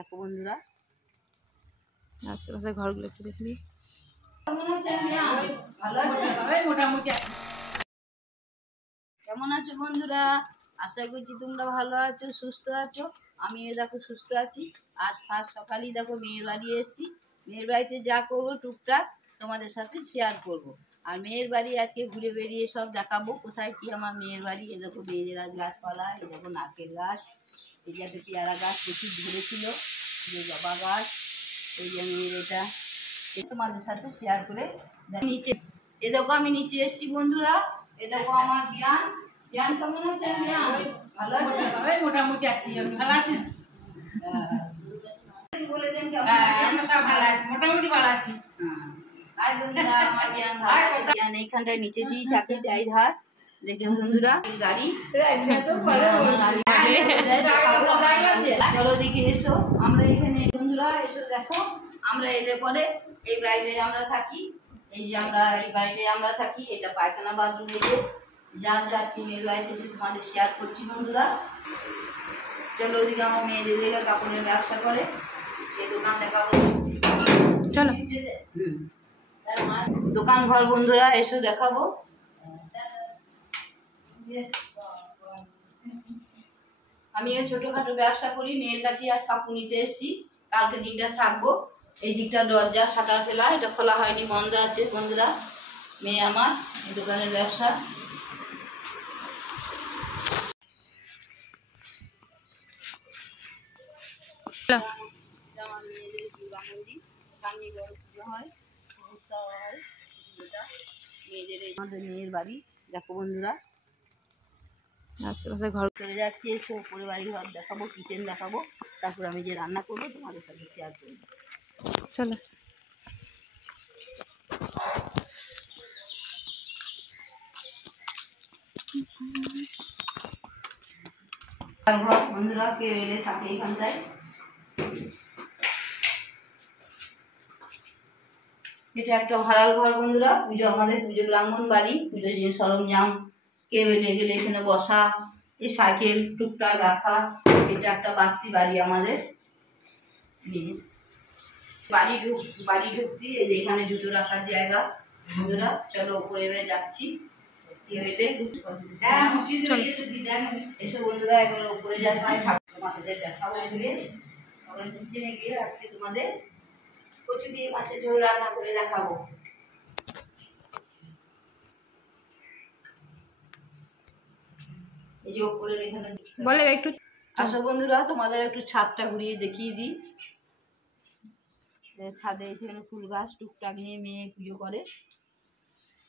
দেখো বন্ধুরা, আশেপাশে ঘরগুলো একটু দেখবি। কেমন আছো বন্ধুরা? আশা করছি তোমরা ভালো আছো, সুস্থ আছো। আমিও দেখো সুস্থ আছি। আজ ফার্স্ট সকালেই দেখো মেয়ের বাড়ি এসেছি। মেয়ের বাড়িতে যা করবো টুকটাক তোমাদের সাথে শেয়ার করব। আর মেয়ের বাড়ি আজকে ঘুরে বেরিয়ে সব দেখাবো কোথায় কি আমার মেয়ের বাড়ি। এ দেখো মেয়েদের গাছপালা, এ দেখো নারকেল গাছ, এই যে একটা পেয়ারা গাছ প্রচুর ধরেছিল, যে জবা গাছ, এই যে মেয়ের এটা তোমাদের সাথে শেয়ার করে নিচে। এ দেখো আমি নিচে এসেছি বন্ধুরা। এ দেখো আমার জ্ঞান। জ্ঞান কেমন আছেন? জ্ঞান ভালো আছেন? মোটামুটি আছি। ভালো আছেন? বলে দেন কেমন আছেন? সব ভালো আছি, মোটামুটি ভালো আছি। আর বন্ধুরা আমার জ্ঞান ভালো আছে। জ্ঞান এইখানটায় নিচে দিয়ে থাকে চাই ধার। দেখেন বন্ধুরা গাড়ি। চলো দিকে এসো, আমরা এখানে বন্ধুরা এসো দেখো। আমরা এলে পরে এই বাড়িতে আমরা থাকি। এই যে আমরা এই বাড়িতে আমরা থাকি। এটা পায়খানা বাথরুম। এই যে যা যা মেয়ের বাড়িতে এসে তোমাদের শেয়ার করছি বন্ধুরা। চলো ওদিকে আমার মেয়েদের লেগে কাপড়ের ব্যবসা করে, সেই দোকান দেখাবো। চলো দোকান ঘর বন্ধুরা এসো দেখাবো। আমি ছোটখাটো ব্যবসা করি। মেয়ের কাছে আজ কাপড় নিতে এসেছি। কালকে দিনটা থাকবো। এই দিকটা দরজা শাটার ফেলা, এটা খোলা হয়নি, বন্ধ আছে বন্ধুরা। মেয়ে আমার এই দোকানের ব্যবসা। আমার মেয়েদের দুর্গা মন্দির, সামনে বড় পুজো হয়, উৎসব হয়। মেয়েদের আমাদের মেয়ের বাড়ি দেখো বন্ধুরা। আশেপাশে ঘর চলে যাচ্ছি, এসে উপরে বাড়ি ঘর দেখাবো, কিচেন দেখাবো। তারপর আমি যে রান্না করবো তোমাদের সাথে শেয়ার করবো। চলো ঘর বন্ধুরা কেউ এলে থাকে এখানটায়। এটা একটা ভাড়ার ঘর বন্ধুরা। পুজো আমাদের পুজো ব্রাহ্মণ বাড়ি। পুজো যে সরঞ্জাম কেউ এলে গেলে এখানে বসা, এই সাইকেল টুকটাক রাখা। এটা একটা বাড়তি বাড়ি আমাদের। বাড়ি ঢুকতি এই যে এখানে জুতো রাখার জায়গা বন্ধুরা। চলো উপরে এবার যাচ্ছি। এসো বন্ধুরা, এবার উপরে যাচ্ছি, তোমাদের দেখাবো। কিচেনে গিয়ে আজকে তোমাদের কচু দিয়ে মাছের ঝোল রান্না করে দেখাবো। এই যে উপরে এখানে বলে একটু আসো বন্ধুরা, তোমাদের একটু ছাদটা ঘুরিয়ে দেখিয়ে দিই। ছাদে এখানে ফুল গাছ টুকটাক নিয়ে মেয়ে পুজো করে।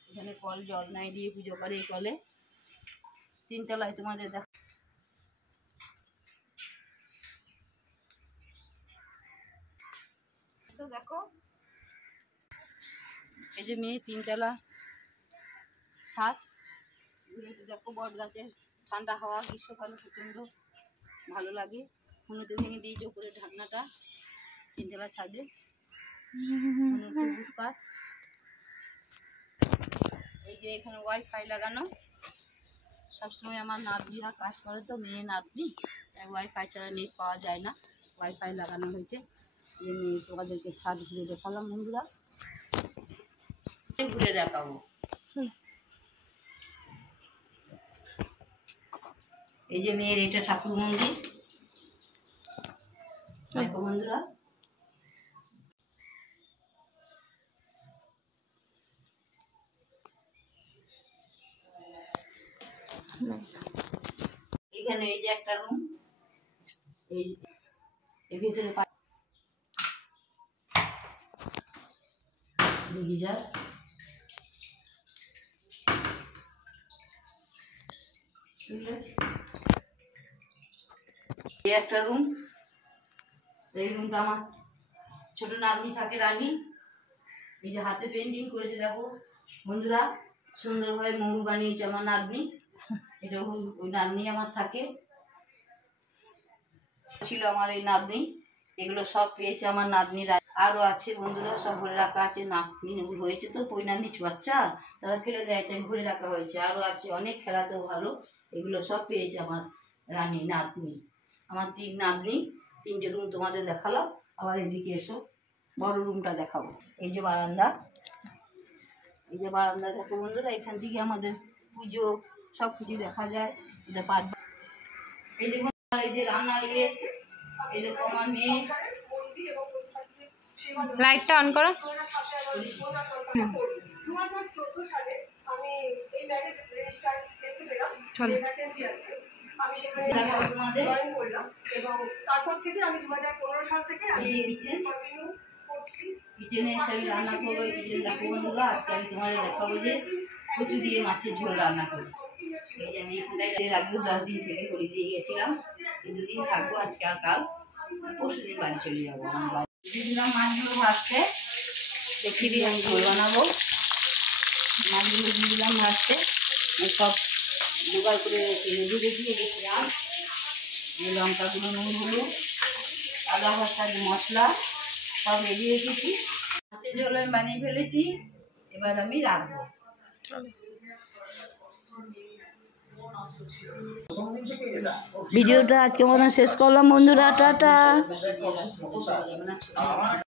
এখানে কল জল নাই দিয়ে পুজো করে এই কলে। তিনতলায় তোমাদের দেখো। দেখো এই যে মেয়ে তিনতলা ছাদ। দেখো বট গাছের ঠান্ডা হাওয়া, গ্রীষ্মকালে প্রচণ্ড ভালো লাগে। হুনুতে ভেঙে দিয়েছে উপরে ঢাকনাটা তিনতলা ছাদে। এই যে এখানে ওয়াইফাই লাগানো। সবসময় আমার নাতনিরা কাজ করে, তো মেয়ে নাতনি, তাই ওয়াইফাই ছাড়া নেট পাওয়া যায় না। ওয়াইফাই লাগানো হয়েছে। যে মেয়ে তোমাদেরকে ছাদ ঘুরে দেখালাম বন্ধুরা। ঘুরে দেখাবো। এই যে মেয়ের এটা ঠাকুর মন্দির দেখো বন্ধুরা। এখানে এই যে একটা রুম, এই ভিতরে গিজার। এই একটা রুম। এই রুমটা আমার ছোট নাতনি থাকে, রানী। এই যে হাতে পেন্টিং করেছে দেখো বন্ধুরা, সুন্দরভাবে ময়ূর বানিয়েছে আমার নাতনি। এটা ওই নাতনি আমার থাকে, ছিল আমার এই নাতনি। এগুলো সব পেয়েছে আমার নাতনিরা। আরও আছে বন্ধুরা, সব ভরে রাখা আছে। নাতনি হয়েছে তো পৈনান্দি বাচ্চা, তারা ফেলে দেয়, তাই ভরে রাখা হয়েছে। আরও আছে অনেক, খেলাতেও ভালো। এগুলো সব পেয়েছে আমার রানী নাতনি। আমার তিন নাতনি তিনটে রুম তোমাদের দেখালাম, আবার এদিকে এসো বড় রুমটা দেখাবো। এই যে বারান্দা, এই যে বারান্দা দেখো বন্ধুরা, এখান থেকে আমাদের পুজো সব কিছু দেখা যায়। এটা পাঁচ, এই দেখুন এই যে রান্নার ইয়ে, এই দেখো আমার মেয়ে। লাইটটা অন করো। চলো। দেখো তোমাদের এই যে কিচেন, কিচেনে এসে আমি রান্না করবো। এই কিচেন দেখো বন্ধুরা, আজকে আমি তোমাদের দেখাবো যে কচু দিয়ে মাছের ঝোল রান্না করবো। এই যে আমি এখানটায় এর আগেও 10 দিন থেকে করে দিয়ে গেছিলাম, 2 দিন থাকবো, আজকে আর কাল, পরশু দিন বাড়ি চলে যাবো। আমার বাড়ি দিয়ে দিলাম মাছগুলো ভাজতে, দেখি দিয়ে আমি ঝোল বানাবো। মাছগুলো দিয়ে দিলাম ভাজতে, সব জোগাড় করে রেডি দিয়ে গেছিলাম। এই লঙ্কাগুলো, নুন হলুদ, আদা ভাজা মশলা সব রেডি রেখেছি। মাছের ঝোল আমি বানিয়ে ফেলেছি, এবার আমি রাখবো। ভিডিওটা আজকে মনে শেষ করলাম বন্ধুরা, টাটা।